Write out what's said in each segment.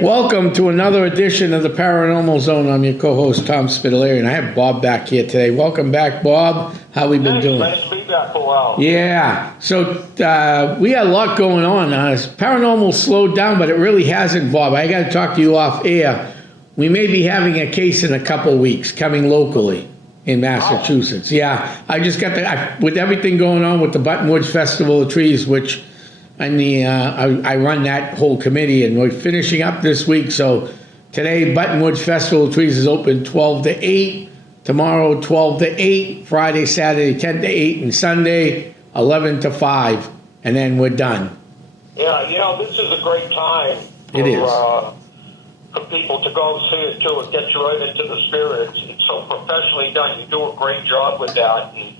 Welcome to another edition of the Paranormal Zone. I'm your co-host, Tom Spitalere, and I have Bob back here today. Welcome back, Bob. How we been doing? Nice to be back for a while. Yeah. So we had a lot going on. Paranormal slowed down, but it really hasn't, Bob. I got to talk to you off air. We may be having a case in a couple weeks coming locally in Massachusetts. Oh. Yeah. I just got with everything going on with the Buttonwoods Festival of Trees, which I run that whole committee, and we're finishing up this week. So today, Buttonwoods Festival of Trees is open 12 to 8. Tomorrow, 12 to 8. Friday, Saturday, 10 to 8. And Sunday, 11 to 5. And then we're done. Yeah, this is a great time for people to go see it, too. It gets you right into the spirit. It's so professionally done. You do a great job with that. And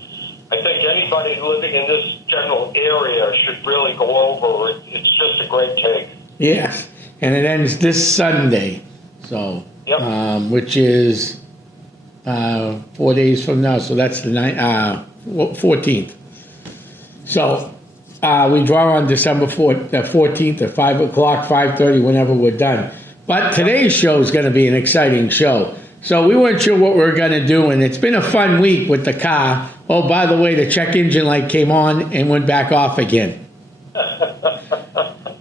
I think anybody living in this general area should really go over it. It's just a great take. Yes, and it ends this Sunday, so which is 4 days from now. So that's the 14th. So we draw on December 14th at 5 o'clock, 5:30, whenever we're done. But today's show is going to be an exciting show. So we weren't sure what we were going to do, and it's been a fun week with the car. Oh, by the way, the check engine light came on and went back off again.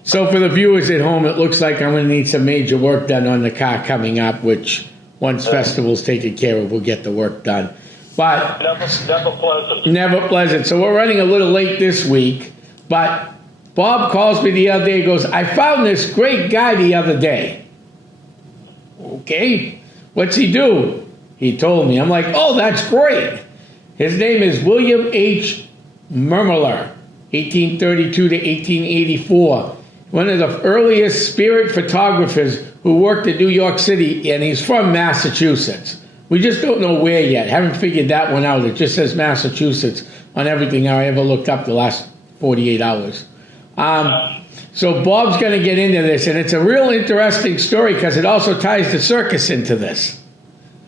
So for the viewers at home, it looks like I'm going to need some major work done on the car coming up, which once festival's taken care of, we'll get the work done. But never pleasant. Never pleasant. So we're running a little late this week, but Bob calls me the other day and goes, I found this great guy the other day. Okay. What's he do? He told me. I'm like, oh, that's great. His name is William H. Mcdermott, 1832 to 1884. One of the earliest spirit photographers who worked in New York City, and he's from Massachusetts. We just don't know where yet. Haven't figured that one out. It just says Massachusetts on everything I ever looked up the last 48 hours. So Bob's going to get into this, and it's a real interesting story because it also ties the circus into this.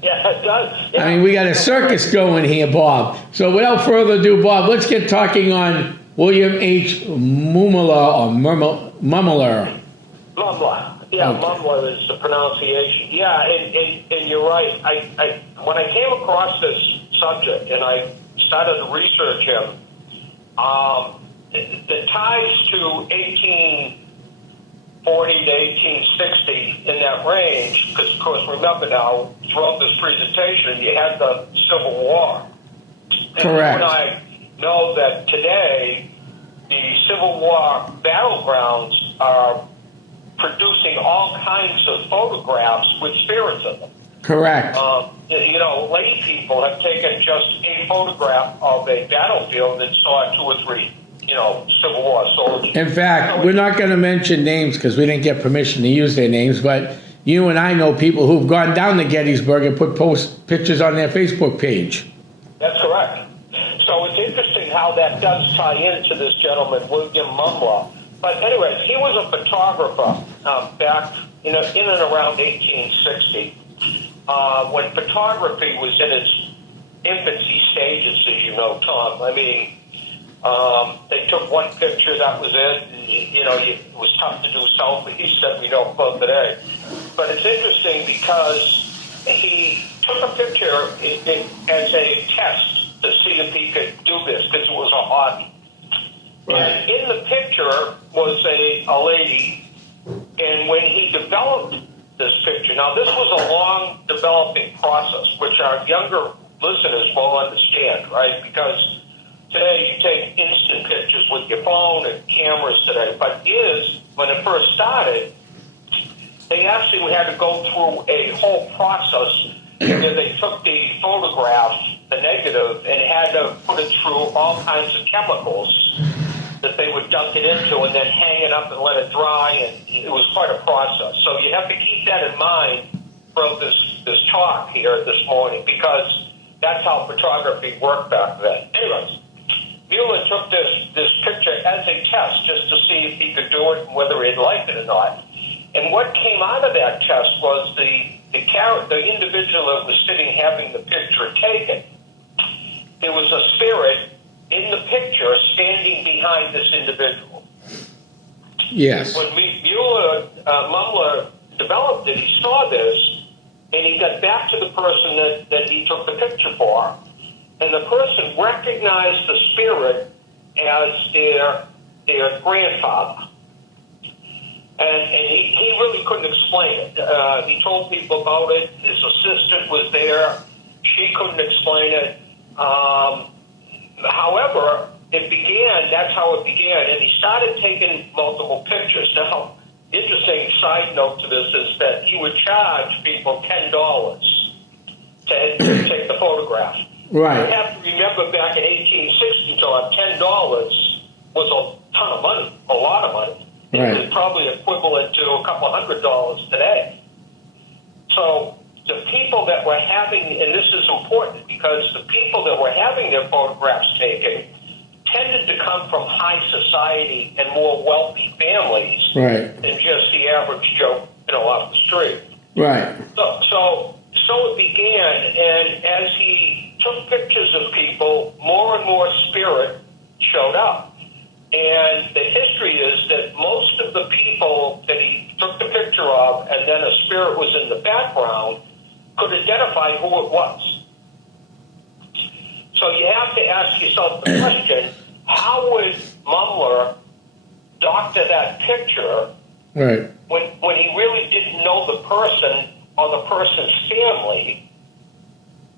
Yeah, it does. Yeah. I mean, we got a circus going here, Bob. So without further ado, Bob, let's get talking on William H. Mcdermott or Mcdermott. Mcdermott. Yeah, okay. Mcdermott is the pronunciation. Yeah, and you're right. I when I came across this subject and I started to research him, the ties to 1840 to 1860 in that range, because, of course, remember now, throughout this presentation, you had the Civil War. Correct. And I know that today, the Civil War battlegrounds are producing all kinds of photographs with spirits in them. Correct. Lay people have taken just a photograph of a battlefield and saw 2 or 3 Civil War soldiers. In fact, we're not going to mention names because we didn't get permission to use their names, but you and I know people who've gone down to Gettysburg and post pictures on their Facebook page. That's correct. So it's interesting how that does tie into this gentleman, William Mcdermott. But anyways, he was a photographer back in and around 1860 when photography was in its infancy stages, as you know, Tom. I mean, they took one picture, that was it. And, it was tough to do selfies that we know about today. But it's interesting because he took a picture as a test to see if he could do this, because it was a hobby. Right. And in the picture was a lady, and when he developed this picture, now this was a long developing process, which our younger listeners will understand, right? Because today you take instant pictures with your phone and cameras today, but when it first started, they actually had to go through a whole process where they took the photograph, the negative, and had to put it through all kinds of chemicals that they would dunk it into and then hang it up and let it dry, and it was quite a process. So you have to keep that in mind throughout this talk here this morning, because that's how photography worked back then. Anyways, Mueller took this picture as a test just to see if he could do it and whether he'd like it or not. And what came out of that test was the individual that was sitting having the picture taken there was a spirit in the picture standing behind this individual. Yes. When Mumler developed it, he saw this, and he got back to the person that he took the picture for, and the person recognized the spirit as their grandfather. And he really couldn't explain it. He told people about it. His assistant was there. She couldn't explain it. However, that's how it began. And he started taking multiple pictures. Now, interesting side note to this is that he would charge people $10 to take the photograph. Right. You have to remember back in 1860 $10 was a ton of money, a lot of money. Right. It was probably equivalent to a couple $100 today. So the people that were having, and this is important because the people that were having their photographs taken tended to come from high society and more wealthy families than just the average Joe, off the street. Right. So it began, and as he took pictures of people, more and more spirit showed up. And the history is that most of the people that he took the picture of, and then a spirit was in the background, could identify who it was. So you have to ask yourself the question, how would Mumler doctor that picture when he really didn't know the person or the person's family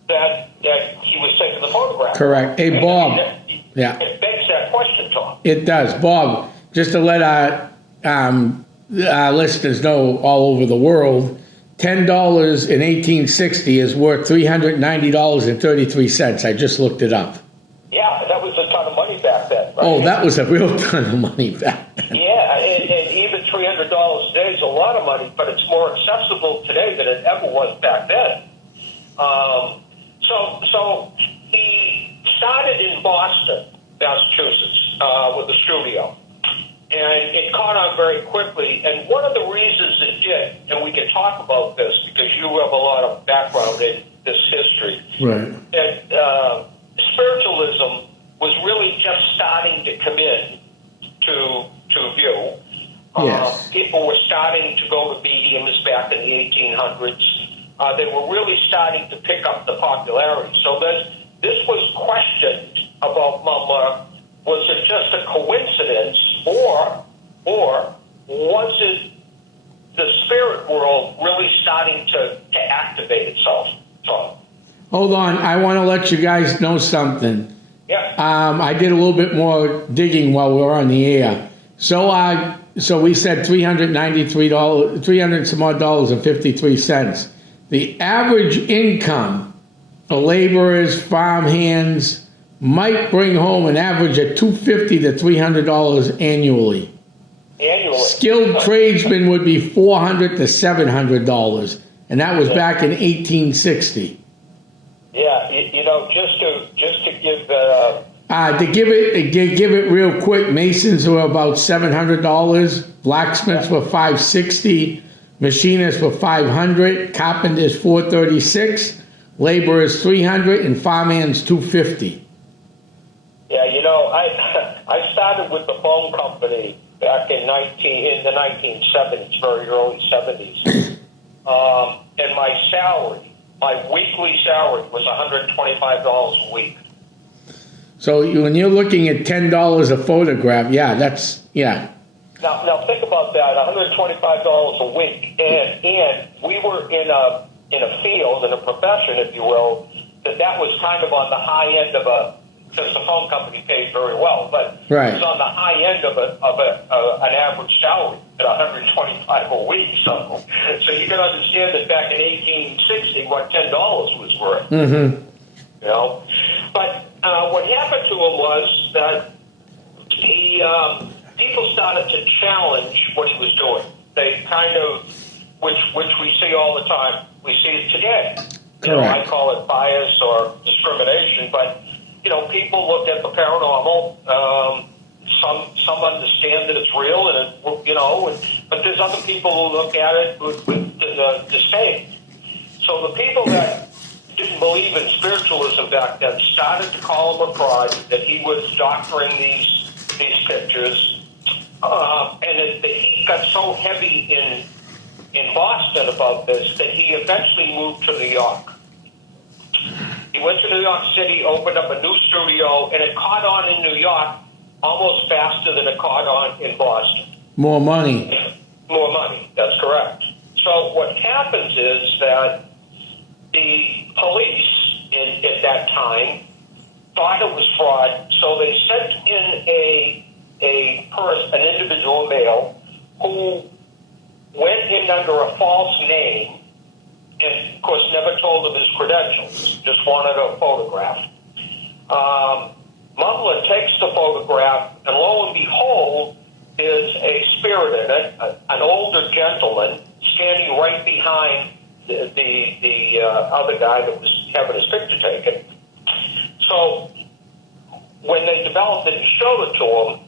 that he was taking the photograph? Correct. Hey, Bob. It begs that question, Tom. It does. Bob, just to let our listeners know all over the world, $10 in 1860 is worth $390.33. I just looked it up. Yeah, that was a ton of money back then. Right? Oh, that was a real ton of money back then. Yeah, and even $300 today is a lot of money, but it's more accessible today than it ever was back then. So he started in Boston, Massachusetts, with a studio. And it caught on very quickly. And one of the reasons it did, and we can talk about this because you have a lot of background in this history, that spiritualism was really just starting to come in to view. Yes. People were starting to go to mediums back in the 1800s. They were really starting to pick up the popularity. So this was questioned about Mumler. Was it just a coincidence, or was it the spirit world really starting to activate itself? So, hold on, I want to let you guys know something. Yeah. I did a little bit more digging while we were on the air. So we said $393, 300 some odd dollars and 53 cents. The average income for laborers, farm hands, might bring home an average of $250 to $300 annually. Skilled tradesmen would be $400 to $700, and that was back in 1860. Yeah, just to give give it real quick. Masons were about $700. Blacksmiths were $560. Machinists were $500. Carpenters $436. Laborers $300, and farmhands $250. Yeah, I started with the phone company back in the 1970s, very early 70s, and my weekly salary was $125 a week. So when you're looking at $10 a photograph, yeah. Now think about that, $125 a week, and we were in a field, in a profession, if you will, that was kind of on the high end of because the phone company paid very well, but it was on the high end of an average salary at $125 a week. So you can understand that back in 1860, what $10 was worth. Mm-hmm. But what happened to him was that people started to challenge what he was doing. They kind of, which we see all the time. We see it today. I call it bias or discrimination, but people look at the paranormal. Some understand that it's real, and but there's other people who look at it with disdain. So the people that didn't believe in spiritualism back then started to call him a fraud, that he was doctoring these pictures, and the heat got so heavy in Boston about this that he eventually moved to New York. He went to New York City, opened up a new studio, and it caught on in New York almost faster than it caught on in Boston. More money. More money, that's correct. So what happens is that the police at that time thought it was fraud, so they sent in an individual male who went in under a false name and, of course, never told them his credentials, just wanted a photograph. Mumler takes the photograph, and lo and behold, is a spirit in it, an older gentleman standing right behind the other guy that was having his picture taken. So when they developed it and showed it to him,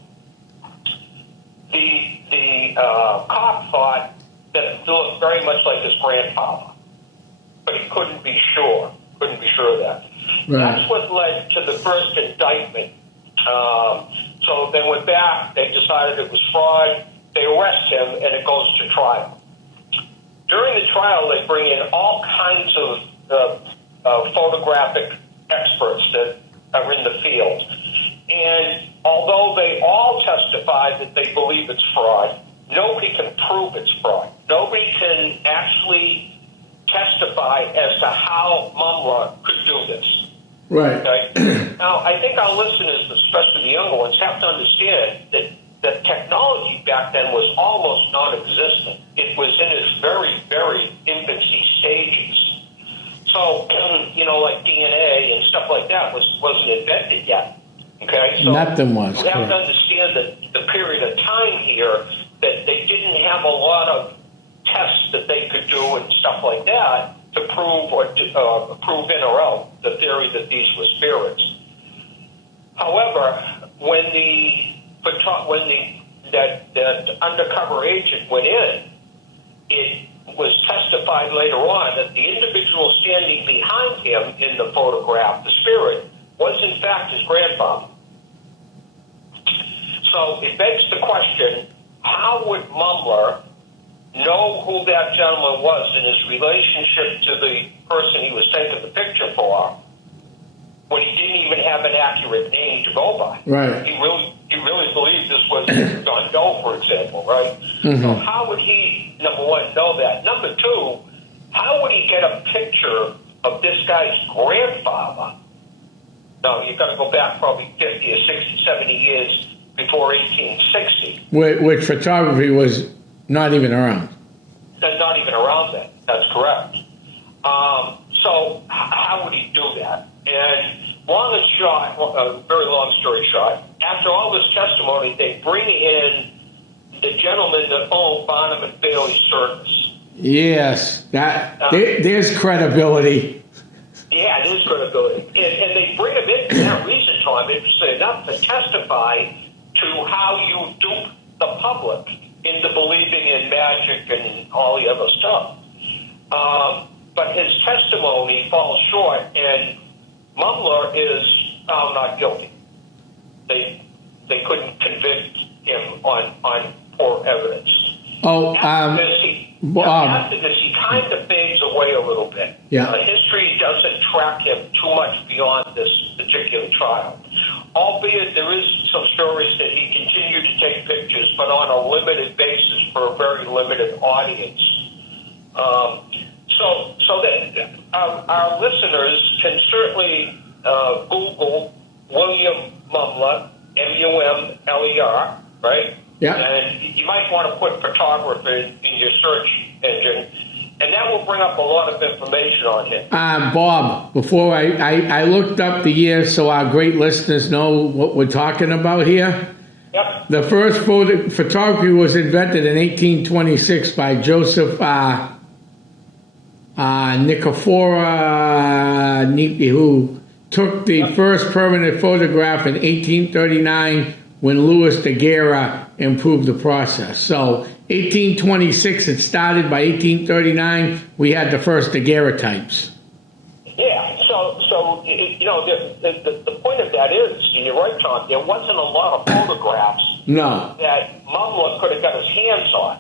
the cop thought that it looked very much like his grandfather, but he couldn't be sure of that. Right. That's what led to the first indictment. So they went back, they decided it was fraud, they arrest him, and it goes to trial. During the trial, they bring in all kinds of photographic experts that are in the field. And although they all testify that they believe it's fraud, nobody can prove it's fraud. Nobody can actually testify as to how Mumler could do this. Right. Okay? Now, I think our listeners, especially the younger ones, have to understand that the technology back then was almost non-existent. It was in its very, very infancy stages. So, like DNA and stuff like that wasn't invented yet. Okay? So nothing was. You have to understand that the period of time here, that they didn't have a lot of tests that they could do and stuff like that to prove or prove in or out the theory that these were spirits. However, when that undercover agent went in, it was testified later on that the individual standing behind him in the photograph, the spirit, was in fact his grandfather. So it begs the question, how would Mumler know who that gentleman was in his relationship to the person he was taking the picture for when he didn't even have an accurate name to go by? Right. He really believed this was John Doe, for example, right? Mm-hmm. So how would he, number one, know that? Number two, how would he get a picture of this guy's grandfather? Now, you've got to go back probably 50 or 60, 70 years before 1860. Which photography was not even around. That's not even around then. That's correct. So how would he do that? And long and short, a very long story short, after all this testimony, they bring in the gentleman that owned Barnum and Bailey Circus. Yes, there's credibility. Yeah, it is credibility. And they bring him in for that reason, Tom, interesting enough, to testify to how you dupe the public into believing in magic and all the other stuff. But his testimony falls short, and Mumler is found not guilty. They couldn't convict him on poor evidence. After this, he kind of fades away a little bit. Yeah. History doesn't track him too much beyond this particular trial. Albeit there is some stories that he continued to take pictures, but on a limited basis for a very limited audience. So that our listeners can certainly Google William Mumler, Mumler, right? Yeah. And you might want to put photographer in your search engine, and that will bring up a lot of information on him. Bob, before I looked up the year so our great listeners know what we're talking about here. Yep. The first photography was invented in 1826 by Joseph Nikiphora, who took the first permanent photograph in 1839 when Louis Daguerre improved the process. So 1826 it started. By 1839 we had the first daguerreotypes. Yeah, So the point of that is, you're right, Tom, there wasn't a lot of photographs No. that Mumler could have got his hands on.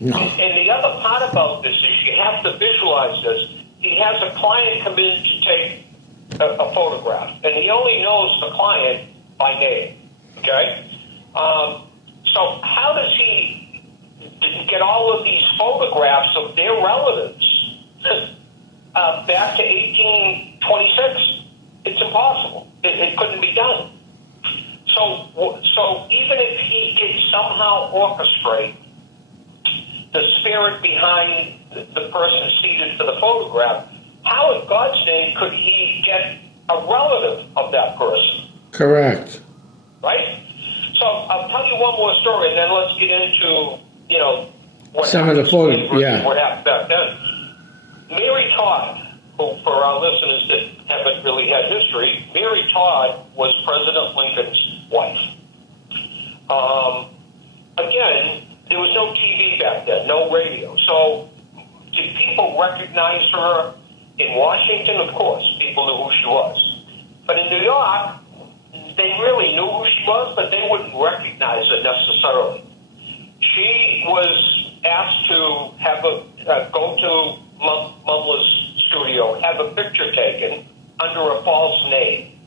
No. And the other part about this is you have to visualize this. He has a client come in to take a photograph, and he only knows the client by name, okay? So how does he get all of these photographs of their relatives back to 1826? It's impossible. It couldn't be done. So even if he did somehow orchestrate the spirit behind the person seated for the photograph, how in God's name could he get a relative of that person? Correct. Right? So I'll tell you one more story, and then let's get into, what Some of the photos, yeah. What happened back then. Mary Todd, who, for our listeners that haven't really had history, Mary Todd was President Lincoln's wife. Again, there was no TV back then, no radio. So did people recognize her in Washington? Of course, people knew who she was. But in New York, they really knew who she was, but they wouldn't recognize her necessarily. She was asked to have go to Mumler's studio, have a picture taken under a false name,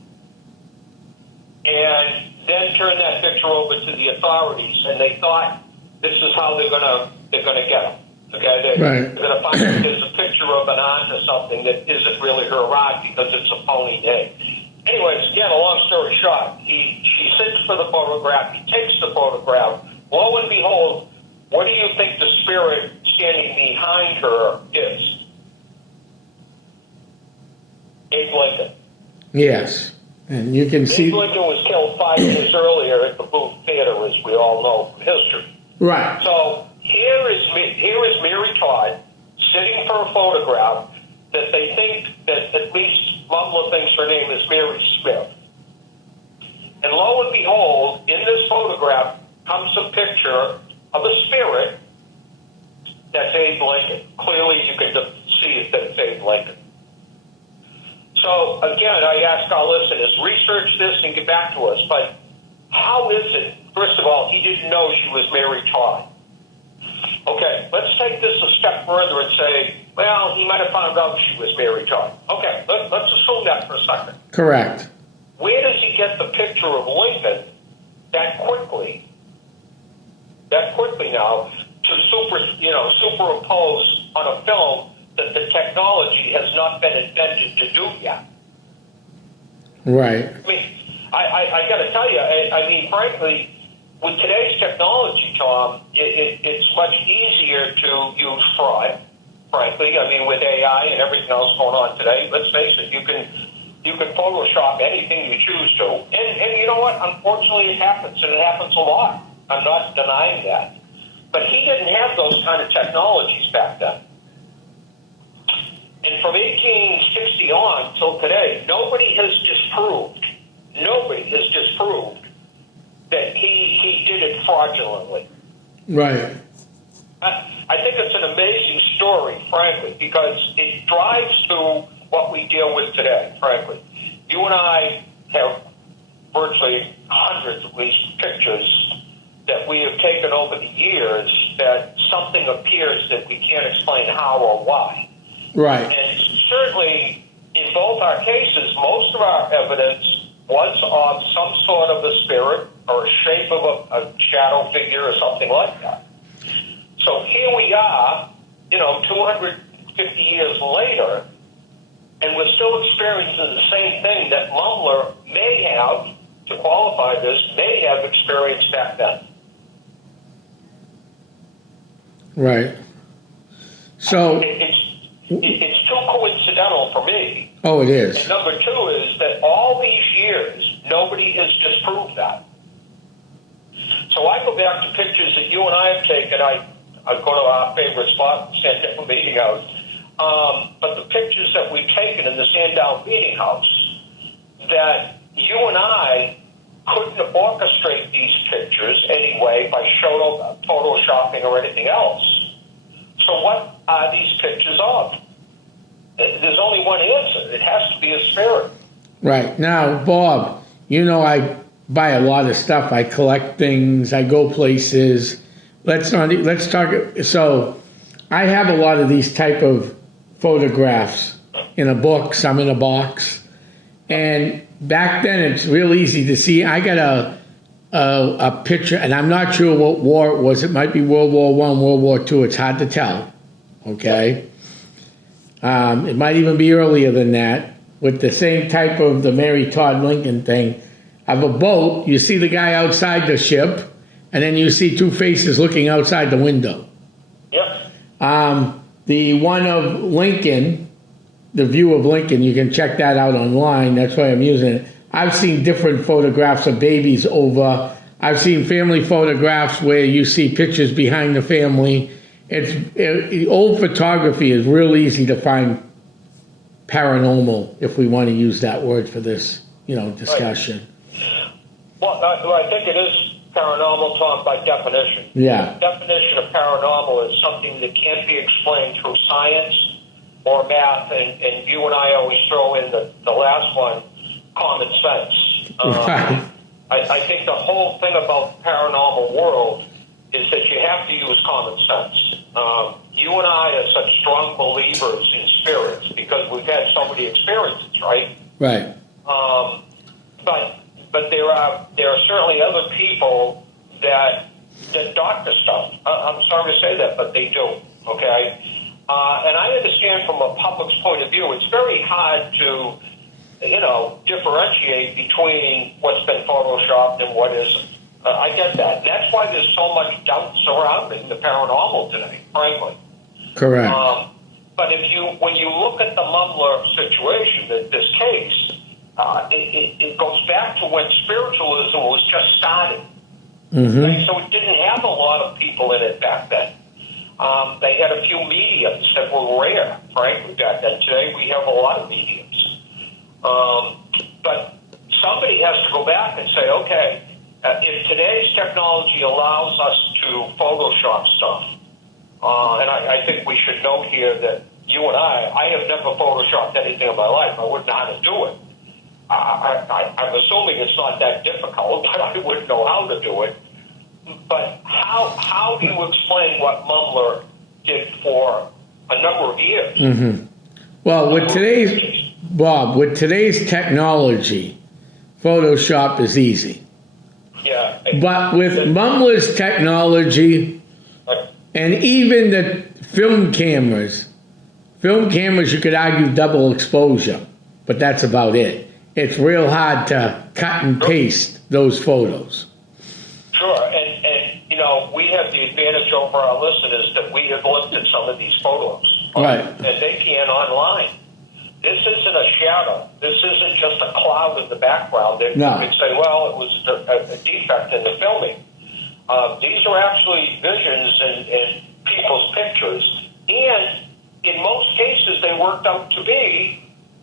and then turn that picture over to the authorities. And they thought this is how they're gonna get him. Okay, they're gonna find that there's a picture of an aunt or something that isn't really her aunt because it's a phony name. Anyways, again, a long story short, she sits for the photograph. He takes the photograph. Lo and behold, what do you think the spirit standing behind her is? Abe Lincoln. Yes. And you can see. Abe Lincoln was killed 5 years earlier at the Booth Theater, as we all know from history. Right. So here is Mary Todd sitting for a photograph that they think that at least Mumler thinks her name is Mary Smith. And lo and behold, in this photograph comes a picture of a spirit that's Abe Lincoln. Clearly you can see that it's Abe Lincoln. So again, I ask our listeners, research this and get back to us. But how is it, first of all, he didn't know she was Mary Todd? Okay, let's take this a step further and say, well, he might have found out she was Mary Todd. Okay, let's assume that for a second. Correct. Where does he get the picture of Lincoln that quickly now to superimpose on a film that the technology has not been invented to do yet? Right. I mean, I got to tell you, I mean, frankly, with today's technology, Tom, it's much easier to use fraud, frankly. I mean, with AI and everything else going on today, let's face it, you can Photoshop anything you choose to. And you know what? Unfortunately, it happens, and it happens a lot. I'm not denying that. But he didn't have those kind of technologies back then. And from 1860 on till today, nobody has disproved that he did it fraudulently. Right. I think it's an amazing story, frankly, because it drives to what we deal with today, frankly. You and I have virtually hundreds, at least, pictures that we have taken over the years that something appears that we can't explain how or why. Right. And certainly, in both our cases, most of our evidence was of some sort of a spirit or a shape of a shadow figure or something like that. So here we are, 250 years later, and we're still experiencing the same thing that Mumler may have, to qualify this, may have experienced back then. Right. So it's too coincidental for me. Oh, it is. And number two is that all these years, nobody has disproved that. So I go back to pictures that you and I have taken. I go to our favorite spot, Sandown Meeting House. But the pictures that we've taken in the Sandown Meeting House, that you and I couldn't orchestrate these pictures anyway by photoshopping or anything else. So what are these pictures of? there's only one answer. It has to be a spirit. Right. Now, Bob, I buy a lot of stuff. I collect things. I go places. Let's talk. So I have a lot of these type of photographs in a book, some in a box. And back then, it's real easy to see. I got a picture, and I'm not sure what war it was. It might be World War I, World War II. It's hard to tell. Okay. It might even be earlier than that, with the same type of the Mary Todd Lincoln thing of a boat. You see the guy outside the ship, and then you see two faces looking outside the window. Yep. The one of Lincoln, the view of Lincoln, you can check that out online. That's why I'm using it. I've seen different photographs of babies over. I've seen family photographs where you see pictures behind the family. Old photography is real easy to find paranormal, if we want to use that word for this, discussion. Right. Well, I think it is paranormal, Tom, by definition. Yeah. The definition of paranormal is something that can't be explained through science or math, and you and I always throw in the last one, common sense. Right. I think the whole thing about paranormal world is that you have to use common sense. You and I are such strong believers in spirits because we've had so many experiences, right? Right. But there are certainly other people that doctor stuff. I'm sorry to say that, but they do. Okay. And I understand from a public's point of view, it's very hard to, differentiate between what's been photoshopped and what isn't. I get that. And that's why there's so much doubt surrounding the paranormal today, frankly. Correct. But when you look at the Mumbler situation, this case, it goes back to when spiritualism was just starting. Mm-hmm. Right? So it didn't have a lot of people in it back then. They had a few mediums that were rare, frankly, back then. Today we have a lot of mediums. But somebody has to go back and say, okay, if today's technology allows us to Photoshop stuff, and I think we should note here that you and I have never Photoshopped anything in my life. I wouldn't know how to do it. I'm assuming it's not that difficult, but I wouldn't know how to do it. But how do you explain what Mumbler did for a number of years? Mm-hmm. Well, with today's technology, Photoshop is easy. Yeah. But with Mumbler's technology, and even the film cameras, you could argue double exposure, but that's about it. It's real hard to cut and paste those photos. Sure, and we have the advantage over our listeners that we have looked at some of these photos. Right. And they can online. This isn't a shadow. This isn't just a cloud in the background that No. you could say, well, it was a defect in the filming. These are actually visions and people's pictures. And in most cases, they worked out to be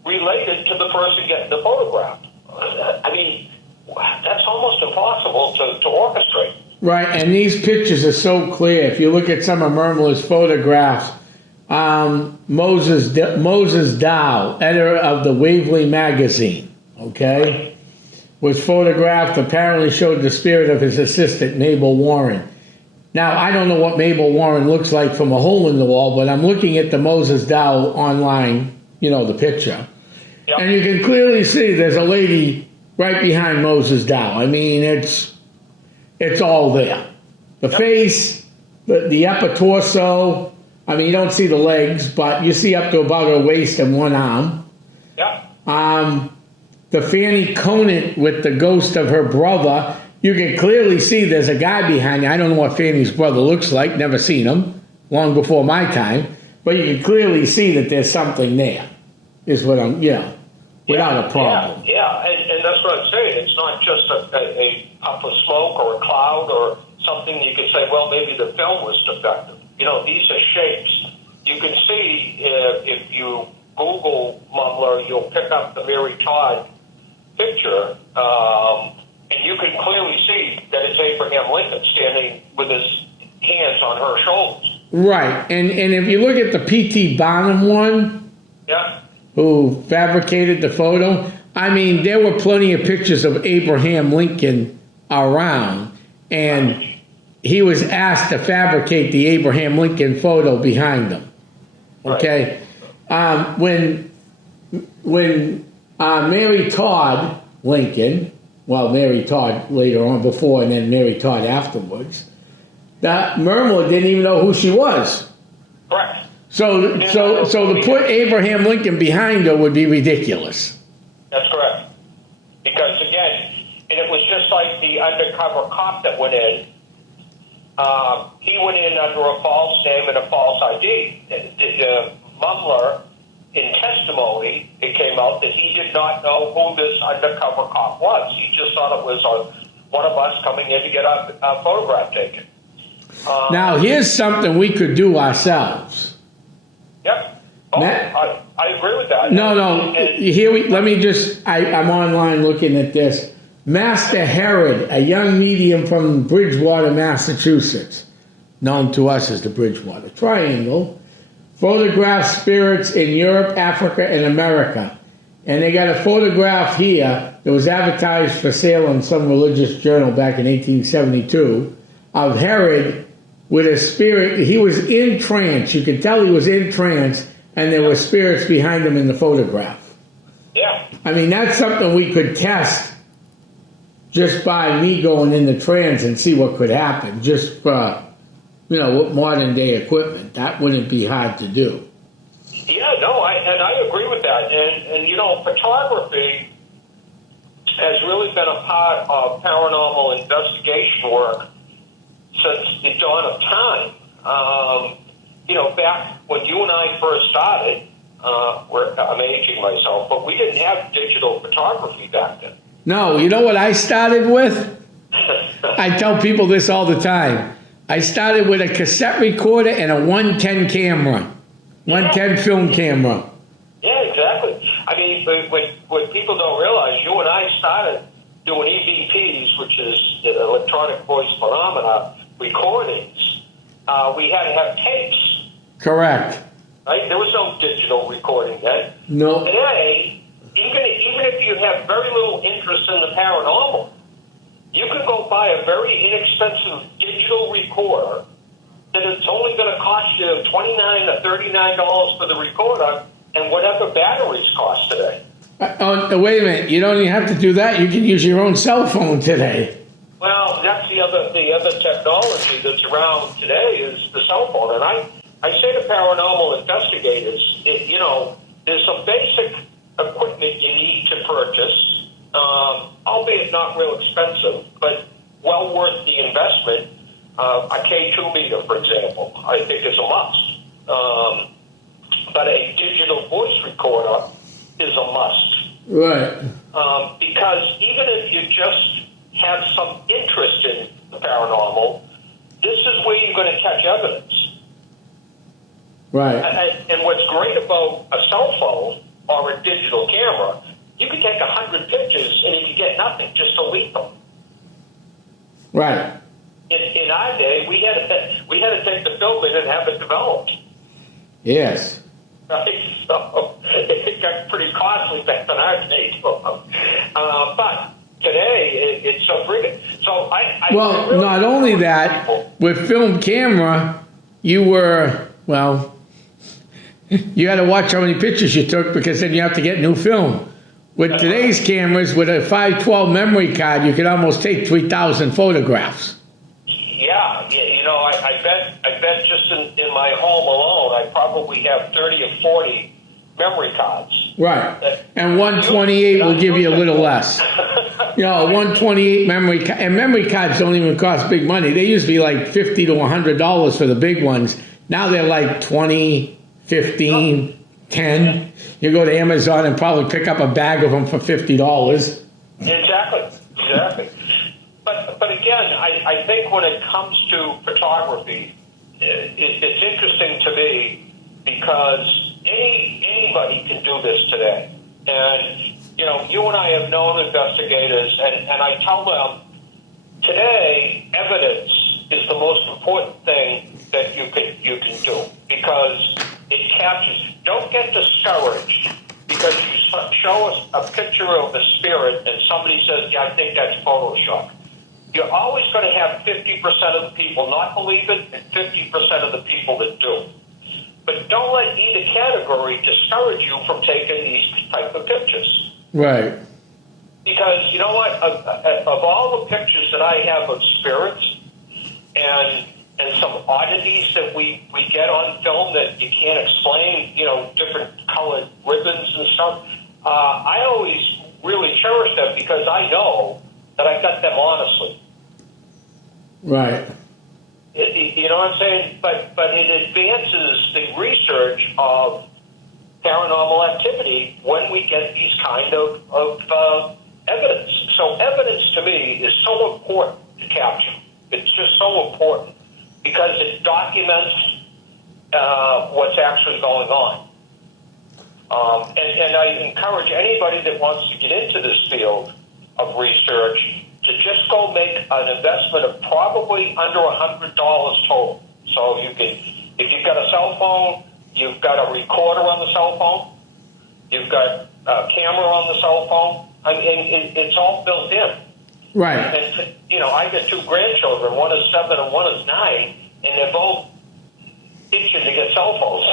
related to the person getting the photograph. I mean, that's almost impossible to orchestrate. Right, and these pictures are so clear. If you look at some of Murmler's photographs, Moses Dow, editor of the Waverly magazine, okay, was photographed, apparently showed the spirit of his assistant, Mabel Warren. Now, I don't know what Mabel Warren looks like from a hole in the wall, but I'm looking at the Moses Dow online, the picture. Yep. And you can clearly see there's a lady right behind Moses Dow. I mean, it's all there. The face, the upper torso. I mean, you don't see the legs, but you see up to about her waist and one arm. Yeah. The Fanny Conant with the ghost of her brother. You can clearly see there's a guy behind you. I don't know what Fanny's brother looks like. Never seen him. Long before my time. But you can clearly see that there's something there. Is what I'm, without a problem. Yeah. And that's what I'm saying. It's not just a puff of smoke or a cloud or something you could say, well, maybe the film was defective. These are shapes. You can see if you Google Mumbler, you'll pick up the Mary Todd picture, and you can clearly see that it's Abraham Lincoln standing with his hands on her shoulders. Right, and if you look at the P.T. Barnum one, Yeah. who fabricated the photo. I mean, there were plenty of pictures of Abraham Lincoln around, and he was asked to fabricate the Abraham Lincoln photo behind him. Okay? When Mary Todd Lincoln, well, Mary Todd later on before and then Mary Todd afterwards, that Murmur didn't even know who she was. Correct. So to put Abraham Lincoln behind her would be ridiculous. That's correct. Because again, and it was just like the undercover cop that went in. He went in under a false name and a false ID. Mumler, in testimony, it came out that he did not know who this undercover cop was. He just thought it was one of us coming in to get a photograph taken. Now, here's something we could do ourselves. Yep. Oh, I agree with that. No. I'm online looking at this. Master Herod, a young medium from Bridgewater, Massachusetts, known to us as the Bridgewater Triangle, photographed spirits in Europe, Africa, and America. And they got a photograph here that was advertised for sale in some religious journal back in 1872 of Herod with a spirit. He was in trance. You could tell he was in trance, and there were spirits behind him in the photograph. Yeah. I mean, that's something we could test just by me going into trance and see what could happen, just for, with modern day equipment. That wouldn't be hard to do. Yeah, no, I agree with that. And photography has really been a part of paranormal investigation work since the dawn of time. Back when you and I first started, I'm aging myself, but we didn't have digital photography back then. No, you know what I started with? I tell people this all the time. I started with a cassette recorder and a 110 camera. 110 film camera. Yeah, exactly. I mean, what people don't realize, you and I started doing EVPs, which is electronic voice phenomena, recordings. We had to have tapes. Correct. Right? There was no digital recording then. No. Today, even if you have very little interest in the paranormal, you can go buy a very inexpensive digital recorder that it's only going to cost you $29 to $39 for the recorder and whatever batteries cost today. Wait a minute. You don't even have to do that. You can use your own cell phone today. Well, that's the other technology that's around today is the cell phone. And I say to paranormal investigators, there's some basic equipment you need to purchase, albeit not real expensive, but well worth the investment. A K2 meter, for example, I think is a must. But a digital voice recorder is a must. Right. Because even if you just have some interest in the paranormal, this is where you're going to catch evidence. Right. And what's great about a cell phone or a digital camera, you can take 100 pictures, and if you get nothing, just delete them. Right. In our day, we had to take the film in and have it developed. Yes. Right? So it got pretty costly back in our day. But today, it's so free. So well, really not only that, with film camera, you had to watch how many pictures you took because then you have to get new film. With today's cameras, with a 512 memory card, you could almost take 3,000 photographs. Yeah, I bet just in my home alone, I probably have 30 or 40 memory cards. Right. And 128 will give you a little less. A 128 memory card. And memory cards don't even cost big money. They used to be like $50 to $100 for the big ones. Now they're like 20, 15, 10. You go to Amazon and probably pick up a bag of them for $50. Exactly. But again, I think when it comes to photography, it's interesting to me because anybody can do this today. And, you and I have known investigators, and I tell them, today, evidence is the most important thing that you can do. Because It captures. Don't get discouraged because you show us a picture of a spirit and somebody says, yeah, I think that's Photoshop. You're always going to have 50% of the people not believe it and 50% of the people that do. But don't let either category discourage you from taking these type of pictures. Right. Because you know what? Of all the pictures that I have of spirits and some oddities that we get on film that you can't explain, different colored ribbons and stuff, I always really cherish them because I know that I got them honestly. Right. You know what I'm saying? But it advances the research of paranormal activity when we get these kind of evidence. So evidence to me is so important to capture. It's just so important because it documents what's actually going on. And I encourage anybody that wants to get into this field of research to just go make an investment of probably under $100 total. So you can, if you've got a cell phone, you've got a recorder on the cell phone, you've got a camera on the cell phone, it's all built in. Right. And, I got 2 grandchildren, one is 7 and one is 9, and they're both itching to get cell phones.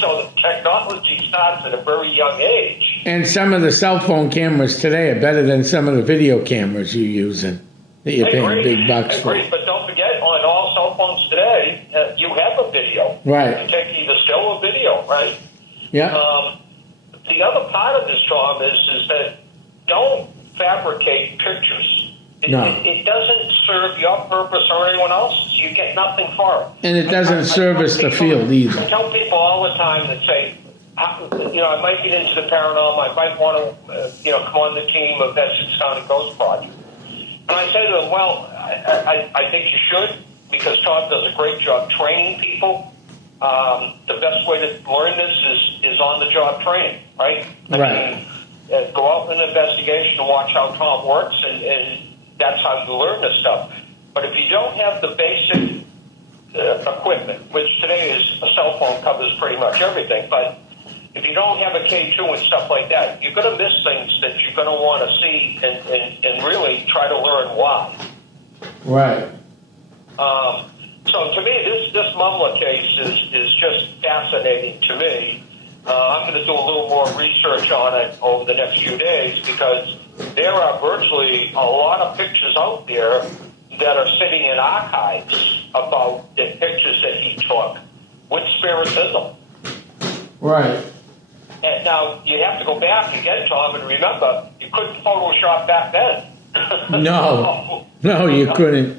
So the technology starts at a very young age. And some of the cell phone cameras today are better than some of the video cameras you're using that you're paying big bucks for. But don't forget, on all cell phones today, you have a video. Right. You take either still or video, right? Yeah. The other part of this, Tom, is that don't fabricate pictures. It doesn't serve your purpose or anyone else's. You get nothing for it. And it doesn't service the field either. I tell people all the time that say, I might get into the paranormal. I might want to, come on the team of Essex County Ghost Project. And I say to them, well, I think you should because Tom does a great job training people. The best way to learn this is on-the-job training, right? I mean, go out in an investigation and watch how Tom works, and that's how you learn this stuff. But if you don't have the basic equipment, which today is a cell phone covers pretty much everything, but if you don't have a K2 and stuff like that, you're going to miss things that you're going to want to see and really try to learn why. Right. So to me, this Mumla case is just fascinating to me. I'm going to do a little more research on it over the next few days because there are virtually a lot of pictures out there that are sitting in archives about the pictures that he took with spiritism. Right. And now you have to go back again, Tom, and remember, you couldn't Photoshop back then. No, you couldn't.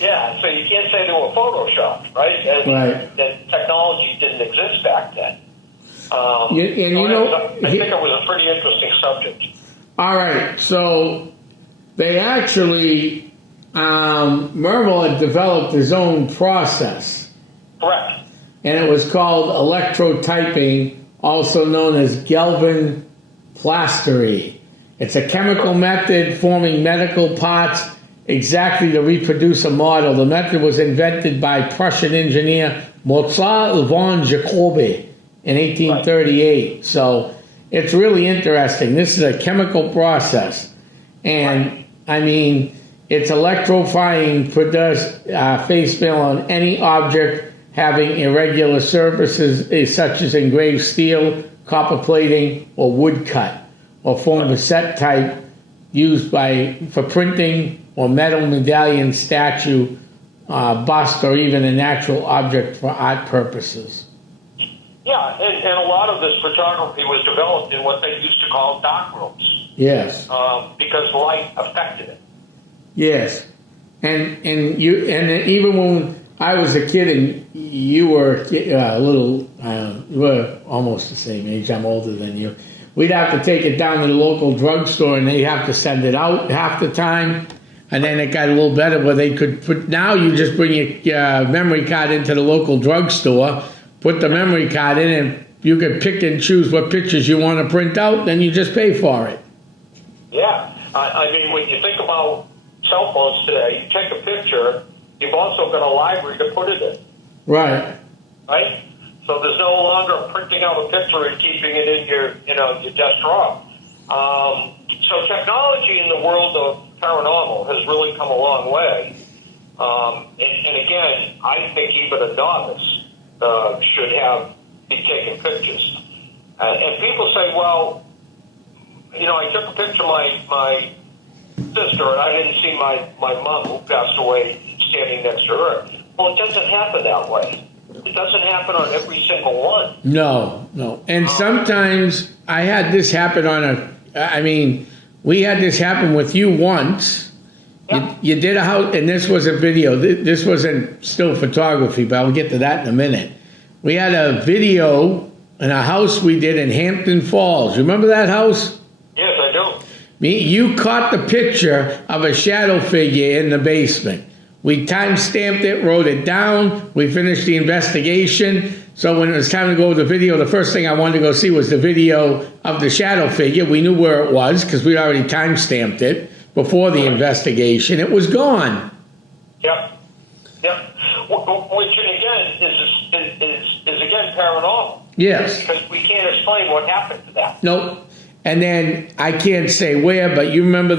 Yeah, so you can't say they were Photoshopped, right? Right. That technology didn't exist back then. I think it was a pretty interesting subject. All right, so they actually, Merville had developed his own process. Correct. And it was called electrotyping, also known as Galvan plastery. It's a chemical method forming medical parts exactly to reproduce a model. The method was invented by Prussian engineer Mozart von Jacobi in 1838. Right. So it's really interesting. This is a chemical process. And, I mean, it's electrifying face fill on any object having irregular surfaces such as engraved steel, copper plating, or wood cut, or form a set type used for printing or metal medallion, statue, bust, or even an actual object for art purposes. Yeah, and a lot of this photography was developed in what they used to call dark rooms. Yes. Because light affected it. Yes, and even when I was a kid and you were a little, you were almost the same age. I'm older than you. We'd have to take it down to the local drugstore, and they'd have to send it out half the time. And then it got a little better where they could put. Now you just bring your memory card into the local drugstore, put the memory card in, and you could pick and choose what pictures you want to print out. Then you just pay for it. Yeah, I mean, when you think about cell phones today, you take a picture. You've also got a library to put it in. Right. Right? So there's no longer printing out a picture and keeping it in your desk drawer. So technology in the world of paranormal has really come a long way. And again, I think even a novice should be taking pictures. And people say, well, I took a picture of my sister, and I didn't see my mom who passed away standing next to her. Well, it doesn't happen that way. It doesn't happen on every single one. No. And sometimes I had this happen we had this happen with you once. Yeah. You did a house, and this was a video. This wasn't still photography, but I'll get to that in a minute. We had a video in a house we did in Hampton Falls. Remember that house? Yes, I do. You caught the picture of a shadow figure in the basement. We time-stamped it, wrote it down. We finished the investigation. So when it was time to go to the video, the first thing I wanted to go see was the video of the shadow figure. We knew where it was because we'd already time-stamped it before the investigation. It was gone. Yep. Which again is again paranormal. Yes. Because we can't explain what happened to that. Nope. And then I can't say where, but you remember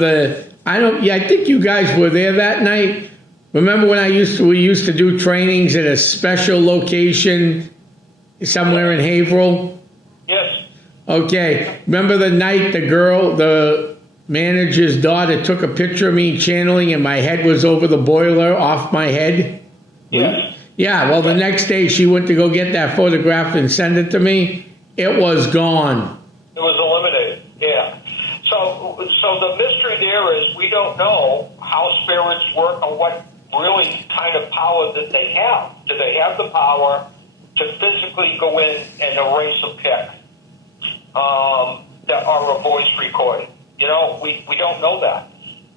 I think you guys were there that night. Remember when we used to do trainings at a special location somewhere in Haverhill? Yes. Okay. Remember the night the manager's daughter took a picture of me channeling and my head was over the boiler off my head? Yes. Yeah, well, the next day she went to go get that photograph and send it to me. It was gone. It was eliminated, yeah. So the mystery there is we don't know how spirits work or what really kind of power that they have. Do they have the power to physically go in and erase a pic or a voice recording? We don't know that.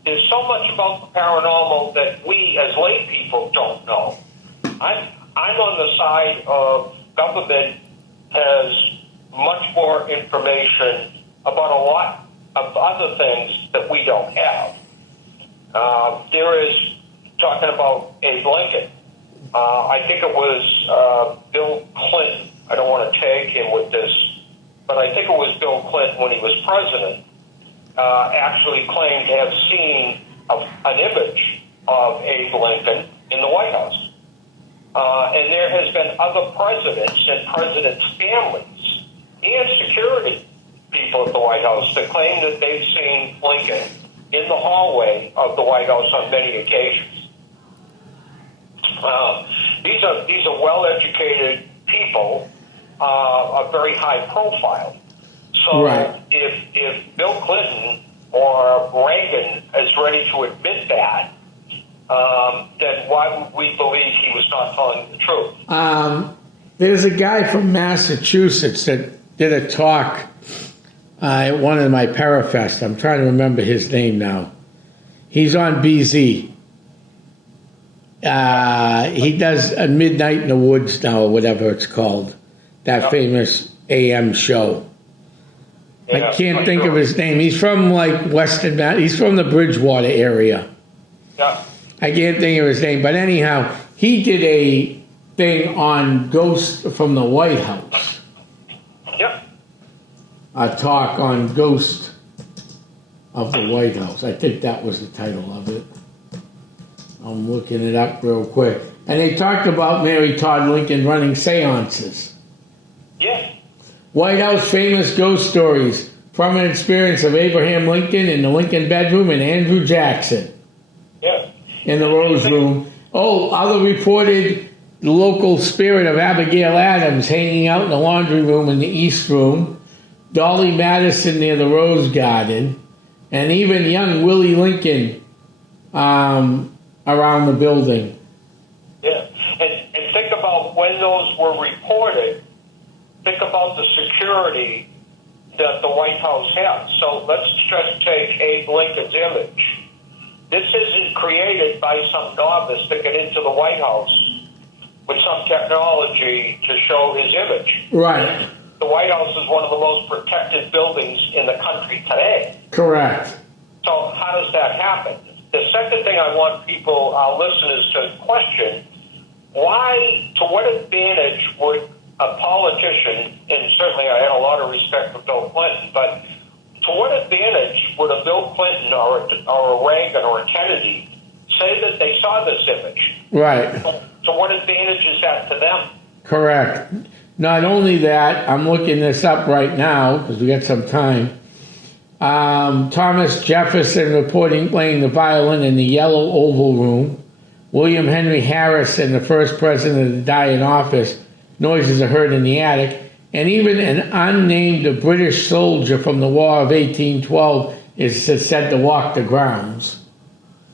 There's so much about the paranormal that we as lay people don't know. I'm on the side of government has much more information about a lot of other things that we don't have. There is talking about Abe Lincoln. I think it was Bill Clinton. I don't want to tag him with this, but I think it was Bill Clinton when he was president actually claimed to have seen an image of Abe Lincoln in the White House. And there has been other presidents and presidents' families and security people at the White House that claim that they've seen Lincoln in the hallway of the White House on many occasions. These are well-educated people, of very high profile. So right. if Bill Clinton or Reagan is ready to admit that, then why would we believe he was not telling the truth? There's a guy from Massachusetts that did a talk at one of my Parafests. I'm trying to remember his name now. He's on BZ. He does a Midnight in the Woods now, or whatever it's called. That famous AM show. Yeah, I can't think of his name. He's from Western Mass. He's from the Bridgewater area. Yeah. I can't think of his name, but anyhow, he did a thing on ghosts from the White House. Yep. A talk on ghosts of the White House. I think that was the title of it. I'm looking it up real quick. And they talked about Mary Todd Lincoln running seances. Yeah. White House famous ghost stories. Prominent experience of Abraham Lincoln in the Lincoln bedroom and Andrew Jackson. Yeah. In the Rose Room. Oh, other reported the local spirit of Abigail Adams hanging out in the laundry room in the East Room. Dolly Madison near the Rose Garden. And even young Willie Lincoln around the building. Yeah. And think about when those were reported. Think about the security that the White House has. So let's just take Abe Lincoln's image. This isn't created by some novice to get into the White House with some technology to show his image. Right. The White House is one of the most protected buildings in the country today. Correct. So how does that happen? The second thing I want people, our listeners, to question, why, to what advantage would a politician, and certainly I had a lot of respect for Bill Clinton, but to what advantage would a Bill Clinton or a Reagan or a Kennedy say that they saw this image? Right. So what advantage is that to them? Correct. Not only that, I'm looking this up right now because we got some time. Thomas Jefferson reporting playing the violin in the Yellow Oval Room. William Henry Harrison, the first president to die in office, noises are heard in the attic. And even an unnamed British soldier from the War of 1812 is said to walk the grounds.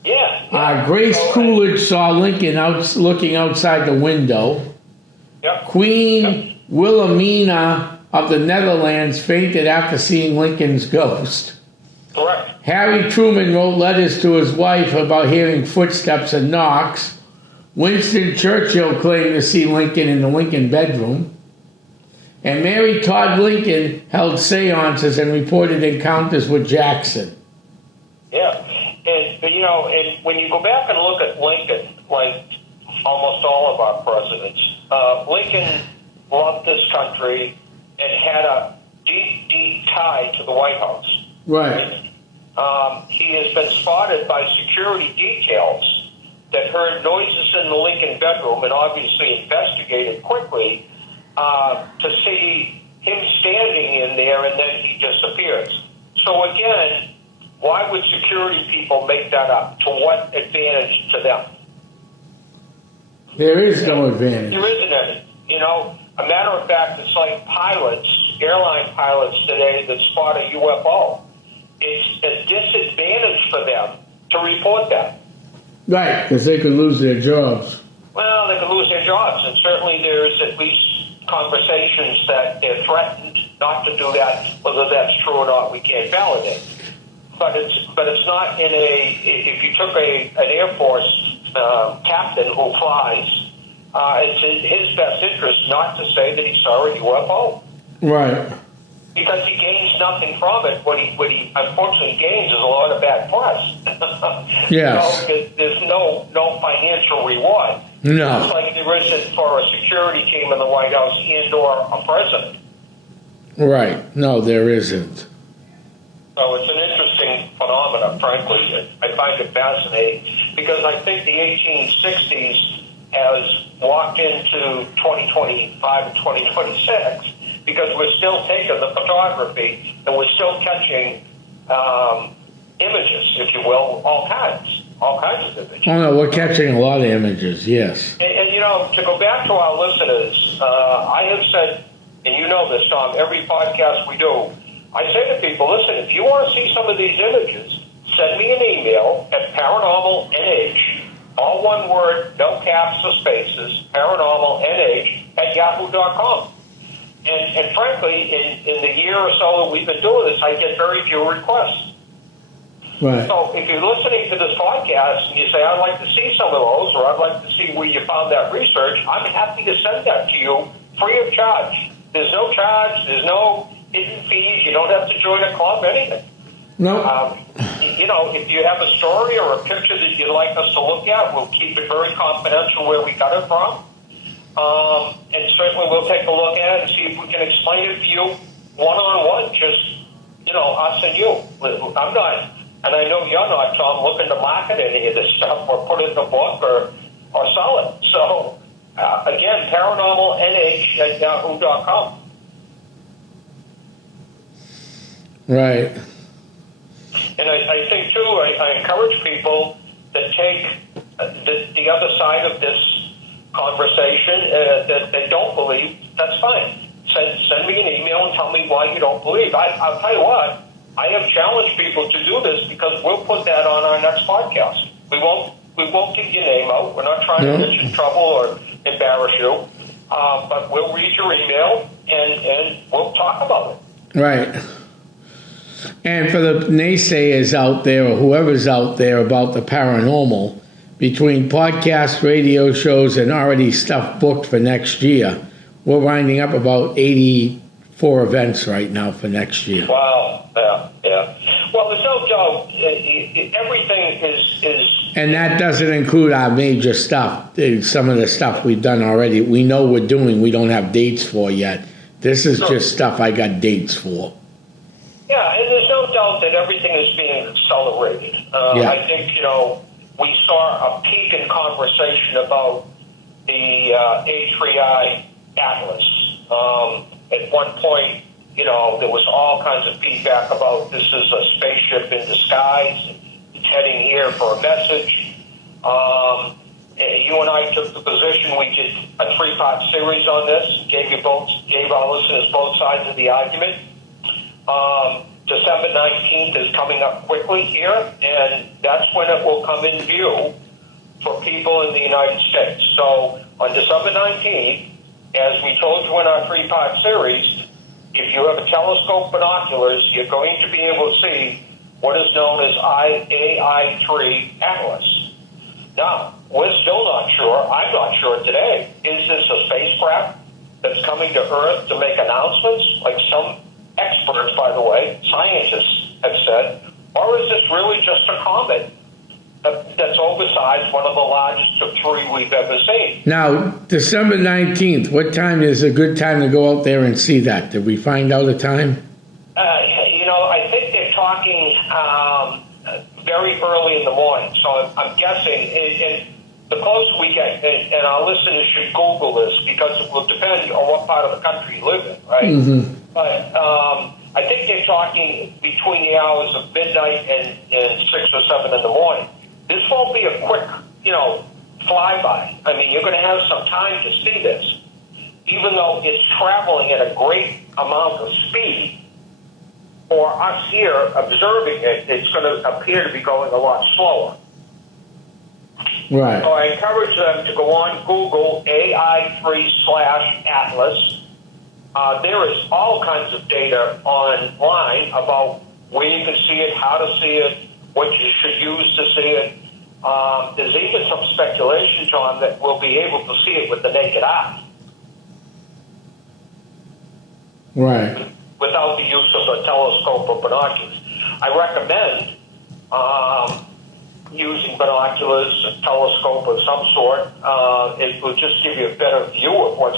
Yeah. Grace Coolidge saw Lincoln looking outside the window. Yep. Queen Wilhelmina of the Netherlands fainted after seeing Lincoln's ghost. Correct. Harry Truman wrote letters to his wife about hearing footsteps and knocks. Winston Churchill claimed to see Lincoln in the Lincoln bedroom. And Mary Todd Lincoln held seances and reported encounters with Jackson. Yeah. And when you go back and look at Lincoln, like almost all of our presidents, Lincoln loved this country and had a deep, deep tie to the White House. Right. He has been spotted by security details that heard noises in the Lincoln bedroom and obviously investigated quickly to see him standing in there, and then he disappears. So again, why would security people make that up? To what advantage to them? There is no advantage. There isn't any. A matter of fact, it's like airline pilots today that spot a UFO. It's a disadvantage for them to report that. Right, because they could lose their jobs. Well, they could lose their jobs, and certainly there's at least conversations that they're threatened not to do that. Whether that's true or not, we can't validate. But it's not in if you took an Air Force captain who flies, it's in his best interest not to say that he saw a UFO. Right. Because he gains nothing from it. What he unfortunately gains is a lot of bad press. Yes. So there's no financial reward. No. Just like there isn't for a security team in the White House and or a president. Right. No, there isn't. So it's an interesting phenomenon, frankly. I find it fascinating because I think the 1860s has walked into 2025 and 2026 because we're still taking the photography and we're still catching images, if you will, all kinds of images. Oh, no, we're catching a lot of images, yes. And to go back to our listeners, I have said, and you know this, Tom, every podcast we do, I say to people, listen, if you want to see some of these images, send me an email at paranormalnh, all one word, no caps or spaces, paranormalnh@yahoo.com. And frankly, in the year or so that we've been doing this, I get very few requests. Right. So if you're listening to this podcast and you say, I'd like to see some of those, or I'd like to see where you found that research, I'm happy to send that to you free of charge. There's no charge. There's no hidden fees. You don't have to join a club, anything. No. If you have a story or a picture that you'd like us to look at, we'll keep it very confidential where we got it from. And certainly we'll take a look at it and see if we can explain it to you one-on-one, just, us and you. I'm not, and I know you're not, Tom, looking to market any of this stuff or put it in a book or sell it. So, again, paranormalnh@yahoo.com. Right. And I think, too, I encourage people that take the other side of this conversation, that they don't believe, that's fine. Send me an email and tell me why you don't believe. I'll tell you what, I have challenged people to do this because we'll put that on our next podcast. We won't give your name out. We're not trying to get you in trouble or embarrass you. But we'll read your email and we'll talk about it. Right. And for the naysayers out there or whoever's out there about the paranormal, between podcasts, radio shows, and already stuff booked for next year, we're winding up about 85 4 events right now for next year. Wow. Yeah. Well, there's no doubt. Everything is. And that doesn't include our major stuff. Some of the stuff we've done already. We know we're doing. We don't have dates for yet. This is just stuff I got dates for. Yeah, and there's no doubt that everything is being accelerated. I think, we saw a peak in conversation about the A3I Atlas. At one point, there was all kinds of feedback about this is a spaceship in disguise. It's heading here for a message. You and I took the position. We did a 3-part series on this. Gave our listeners both sides of the argument. December 19th is coming up quickly here, and that's when it will come in view for people in the United States. So on December 19th, as we told you in our 3-part series, if you have a telescope binoculars, you're going to be able to see what is known as AI3 Atlas. Now, we're still not sure. I'm not sure today. Is this a spacecraft that's coming to Earth to make announcements, like some experts, by the way, scientists have said, or is this really just a comet that's oversized, one of the largest of 3 we've ever seen? Now, December 19th, what time is a good time to go out there and see that? Did we find out a time? I think they're talking very early in the morning, so I'm guessing, and the closer we get, and our listeners should Google this because it will depend on what part of the country you live in, right? Mm-hmm. But I think they're talking between the hours of midnight and 6 or 7 in the morning. This won't be a quick, flyby. I mean, you're going to have some time to see this. Even though it's traveling at a great amount of speed, for us here observing it, it's going to appear to be going a lot slower. Right. So I encourage them to go on Google AI3/Atlas. There is all kinds of data online about where you can see it, how to see it, what you should use to see it. There's even some speculation, John, that we'll be able to see it with the naked eye. Right. Without the use of a telescope or binoculars. I recommend using binoculars, a telescope of some sort. It will just give you a better view of what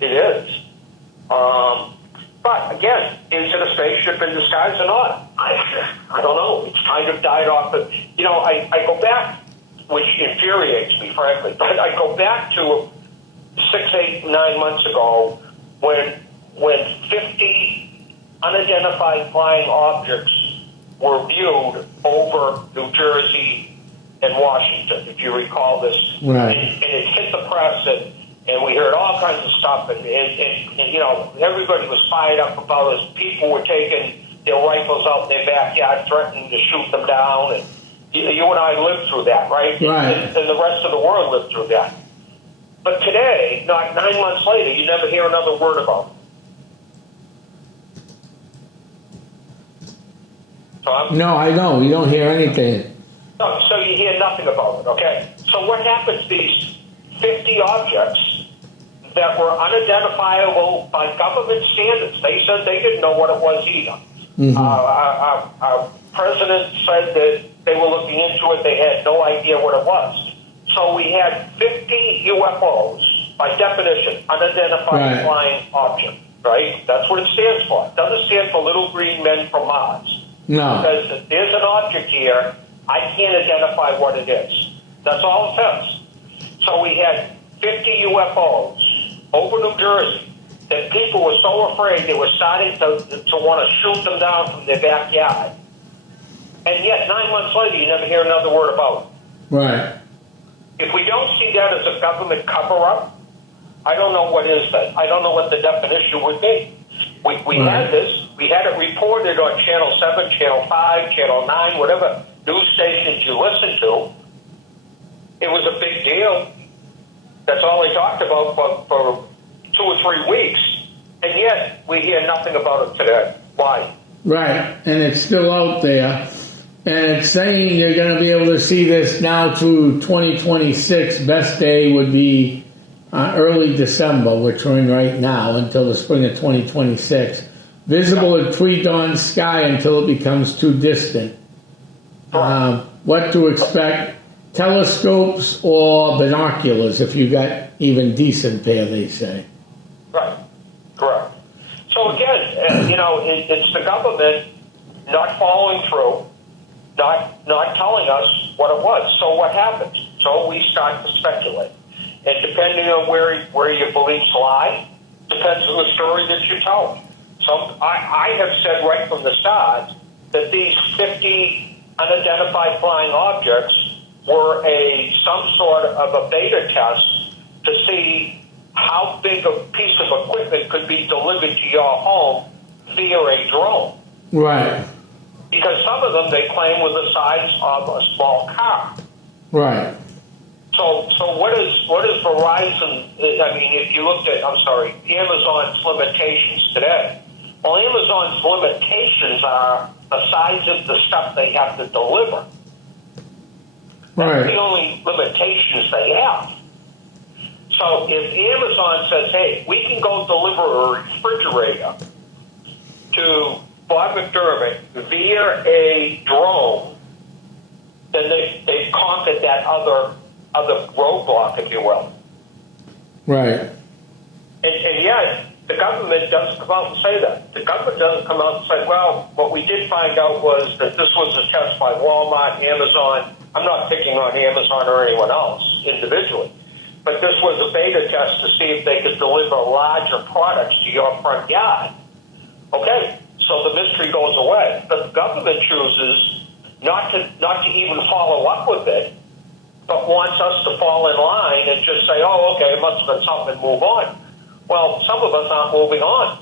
it is. But again, is it a spaceship in disguise or not? I don't know. It's kind of died off. But, I go back, which infuriates me, frankly, but I go back to 6, 8, 9 months ago when 50 unidentified flying objects were viewed over New Jersey and Washington, if you recall this. Right. And it hit the press, and we heard all kinds of stuff, and everybody was fired up about it. People were taking their rifles out in their backyard, threatening to shoot them down, and you and I lived through that, right? Right. And the rest of the world lived through that. But today, 9 months later, you never hear another word about it. Tom? No, I know. You don't hear anything. No, so you hear nothing about it, okay? So what happens, these 50 objects that were unidentifiable by government standards? They said they didn't know what it was either. Mm-hmm. Our president said that they were looking into it. They had no idea what it was. So we had 50 UFOs, by definition, unidentified flying object, right? That's what it stands for. It doesn't stand for little green men from Mars. No. Because there's an object here, I can't identify what it is. That's all it says. So we had 50 UFOs over New Jersey that people were so afraid they were starting to want to shoot them down from their backyard. And yet, 9 months later, you never hear another word about it. Right. If we don't see that as a government cover-up, I don't know what is that. I don't know what the definition would be. We had this. We had it reported on Channel 7, Channel 5, Channel 9, whatever news stations you listen to. It was a big deal. That's all they talked about for 2 or 3 weeks. And yet, we hear nothing about it today. Why? Right. And it's still out there. And it's saying you're going to be able to see this now through 2026. Best day would be early December, which we're in right now, until the spring of 2026. Visible in pre-dawn sky until it becomes too distant. What to expect? Telescopes or binoculars, if you got even decent pair, they say. Right. Correct. So again, it's the government not following through, not telling us what it was. So what happens? So we start to speculate. And depending on where your beliefs lie, depends on the story that you tell. So I have said right from the start that these 50 unidentified flying objects were some sort of a beta test to see how big a piece of equipment could be delivered to your home via a drone. Right. Because some of them they claim were the size of a small car. Right. So what is Verizon? I mean, if you looked at, Amazon's limitations today. Well, Amazon's limitations are the size of the stuff they have to deliver. That's the only limitations they have. So if Amazon says, hey, we can go deliver a refrigerator to Bob McDermott via a drone, then they've conquered that other roadblock, if you will. Right. And yet, the government doesn't come out and say that. The government doesn't come out and say, well, what we did find out was that this was a test by Walmart, Amazon. I'm not picking on Amazon or anyone else individually. But this was a beta test to see if they could deliver larger products to your front yard. Okay, so the mystery goes away. But the government chooses not to even follow up with it, but wants us to fall in line and just say, oh, okay, it must have been something and move on. Well, some of us aren't moving on.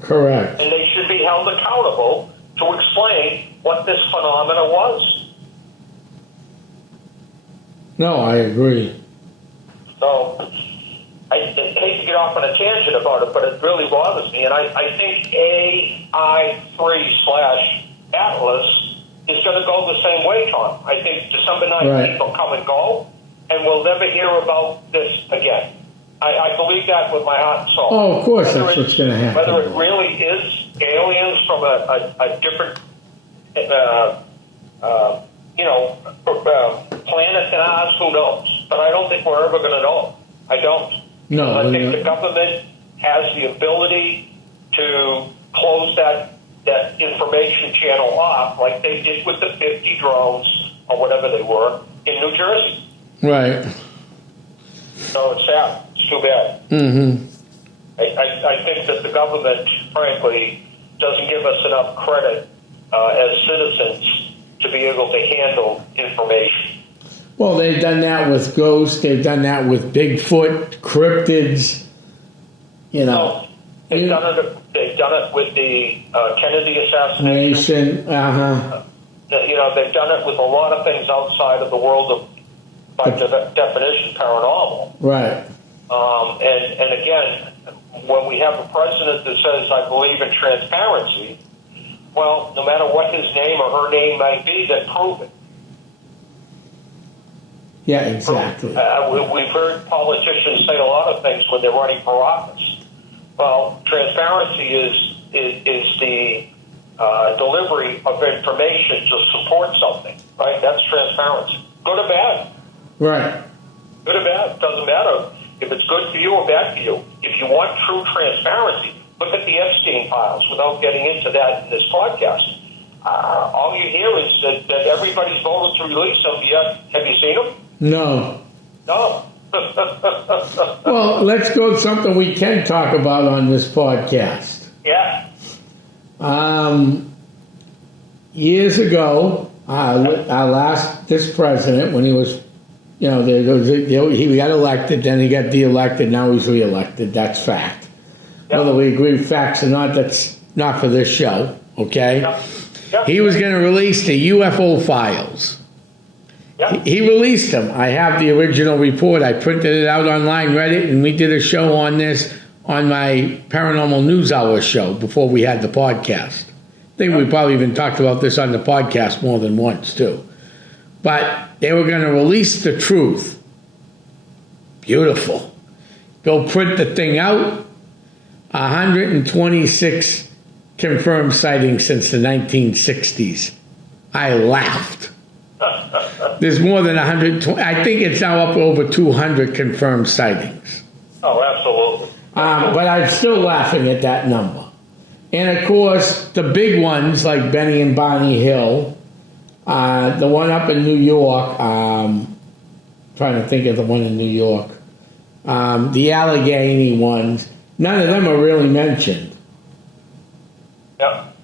Correct. And they should be held accountable to explain what this phenomena was. No, I agree. So I hate to get off on a tangent about it, but it really bothers me. And I think AI3/Atlas is going to go the same way, Tom. I think December 19th will come and go, and we'll never hear about this again. I believe that with my heart and soul. Oh, of course, that's what's going to happen. Whether it really is aliens from a different, planet than ours, who knows? But I don't think we're ever going to know. I don't. No. I think the government has the ability to close that information channel off, like they did with the 50 drones or whatever they were in New Jersey. Right. So it's sad. It's too bad. Mm-hmm. I think that the government, frankly, doesn't give us enough credit as citizens to be able to handle information. Well, they've done that with ghosts. They've done that with Bigfoot, cryptids. You know. They've done it with the Kennedy assassination. They've done it with a lot of things outside of the world of, by definition, paranormal. Right. And again, when we have a president that says, I believe in transparency, well, no matter what his name or her name might be, then prove it. Yeah, exactly. We've heard politicians say a lot of things when they're running for office. Well, transparency is the delivery of information to support something, right? That's transparency. Good or bad. Right. Good or bad. Doesn't matter if it's good for you or bad for you. If you want true transparency, look at the Epstein files without getting into that in this podcast. All you hear is that everybody's voted to release them. Yet, have you seen them? No. No. Well, let's go to something we can talk about on this podcast. Yeah. Years ago, this president, when he was, he got elected, then he got de-elected, now he's re-elected. That's fact. Yep. Whether we agree with facts or not, that's not for this show, okay? Yep. Yep. He was going to release the UFO files. Yep. He released them. I have the original report. I printed it out online, read it, and we did a show on this on my Paranormal News Hour show before we had the podcast. I think we probably even talked about this on the podcast more than once, too. But they were going to release the truth. Beautiful. Go print the thing out. 126 confirmed sightings since the 1960s. I laughed. There's more than 120. I think it's now up over 200 confirmed sightings. Oh, absolutely. But I'm still laughing at that number. And of course, the big ones like Benny and Barney Hill, the one up in New York, trying to think of the one in New York, the Allegheny ones, none of them are really mentioned. Yep.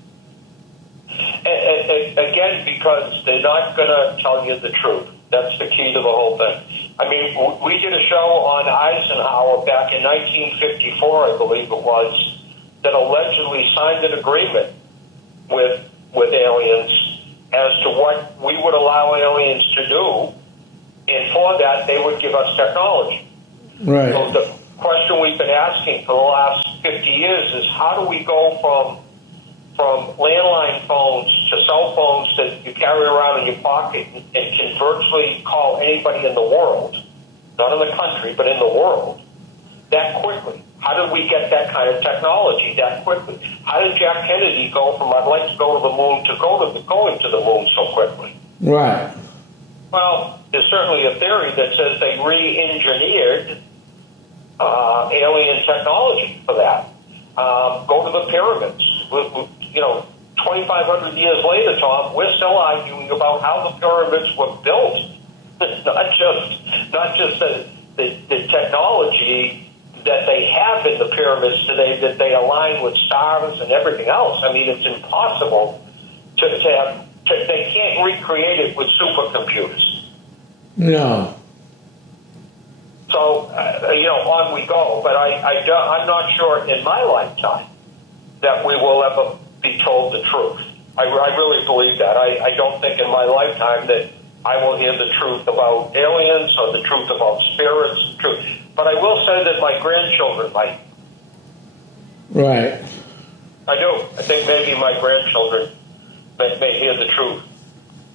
And again, because they're not going to tell you the truth. That's the key to the whole thing. I mean, we did a show on Eisenhower back in 1954, I believe it was, that allegedly signed an agreement with aliens as to what we would allow aliens to do, and for that, they would give us technology. Right. So the question we've been asking for the last 50 years is how do we go from landline phones to cell phones that you carry around in your pocket and can virtually call anybody in the world, not in the country, but in the world, that quickly? How did we get that kind of technology that quickly? How did Jack Kennedy go from I'd like to go to the moon to going to the moon so quickly? Right. Well, there's certainly a theory that says they re-engineered alien technology for that. Go to the pyramids. 2,500 years later, Tom, we're still arguing about how the pyramids were built. not just the technology that they have in the pyramids today, that they align with stars and everything else. I mean, it's impossible to have. They can't recreate it with supercomputers. No. So, on we go. But I'm not sure in my lifetime that we will ever be told the truth. I really believe that. I don't think in my lifetime that I will hear the truth about aliens or the truth about spirits. Truth. But I will say that my grandchildren might. Right. I do. I think maybe my grandchildren may hear the truth.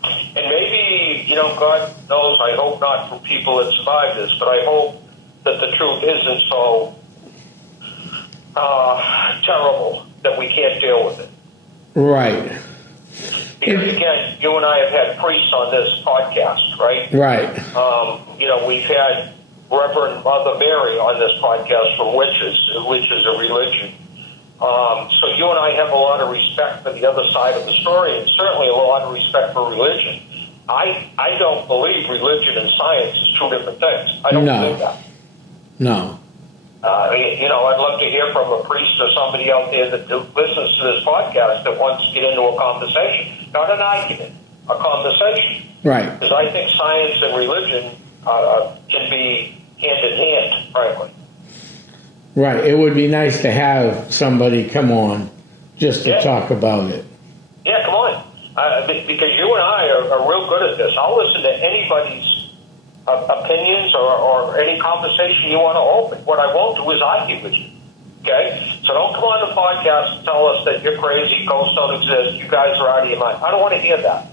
And maybe, God knows, I hope not for people that survive this, but I hope that the truth isn't so terrible that we can't deal with it. Right. Because, again, you and I have had priests on this podcast, right? Right. We've had Reverend Mother Mary on this podcast from witches, which is a religion. So you and I have a lot of respect for the other side of the story, and certainly a lot of respect for religion. I don't believe religion and science is two different things. I don't believe that. No. I'd love to hear from a priest or somebody out there that listens to this podcast that wants to get into a conversation, not an argument, a conversation. Right. Because I think science and religion can be hand in hand, frankly. Right. It would be nice to have somebody come on just to talk about it. Yeah, come on. Because you and I are real good at this. I'll listen to anybody's opinions or any conversation you want to open. What I won't do is argue with you. Okay? So don't come on the podcast and tell us that you're crazy, ghosts don't exist, you guys are out of your mind. I don't want to hear that.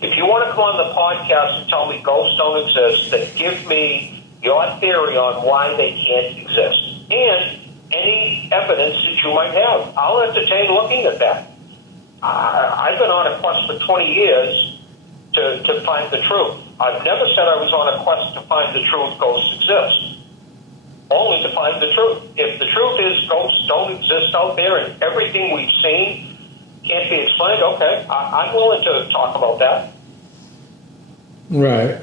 If you want to come on the podcast and tell me ghosts don't exist, then give me your theory on why they can't exist. And any evidence that you might have. I'll entertain looking at that. I've been on a quest for 20 years to find the truth. I've never said I was on a quest to find the truth, ghosts exist. Only to find the truth. If the truth is ghosts don't exist out there and everything we've seen can't be explained, okay, I'm willing to talk about that. Right.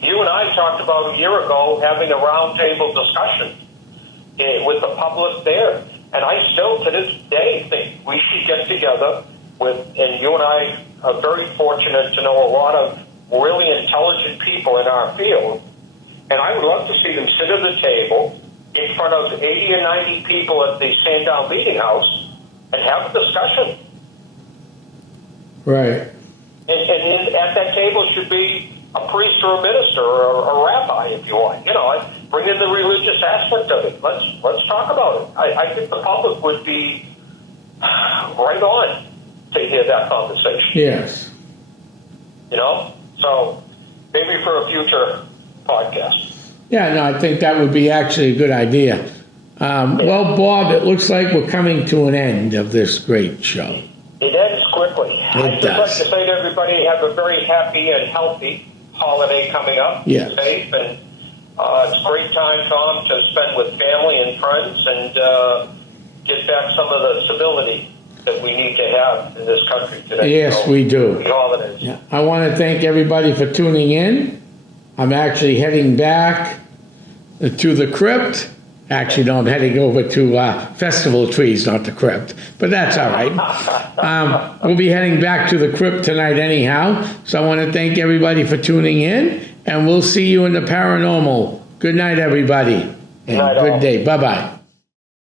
You and I talked about a year ago having a roundtable discussion with the public there. And I still, to this day, think we should get together and you and I are very fortunate to know a lot of really intelligent people in our field. And I would love to see them sit at the table in front of 80 or 90 people at the Sandown Meeting House and have a discussion. Right. And at that table should be a priest or a minister or a rabbi, if you want. Bring in the religious aspect of it. Let's talk about it. I think the public would be right on to hear that conversation. Yes. So maybe for a future podcast. Yeah, no, I think that would be actually a good idea. Well, Bob, it looks like we're coming to an end of this great show. It ends quickly. I'd just like to say to everybody, have a very happy and healthy holiday coming up. Yes. Safe, and it's a great time, Tom, to spend with family and friends and get back some of the civility that we need to have in this country today. Yes, we do. The holidays. Yeah. I want to thank everybody for tuning in. I'm actually heading back to the crypt. Actually, no, I'm heading over to Festival of Trees, not the crypt. But that's all right. We'll be heading back to the crypt tonight anyhow. So I want to thank everybody for tuning in. And we'll see you in the paranormal. Good night, everybody. And Night good all. day. Bye-bye.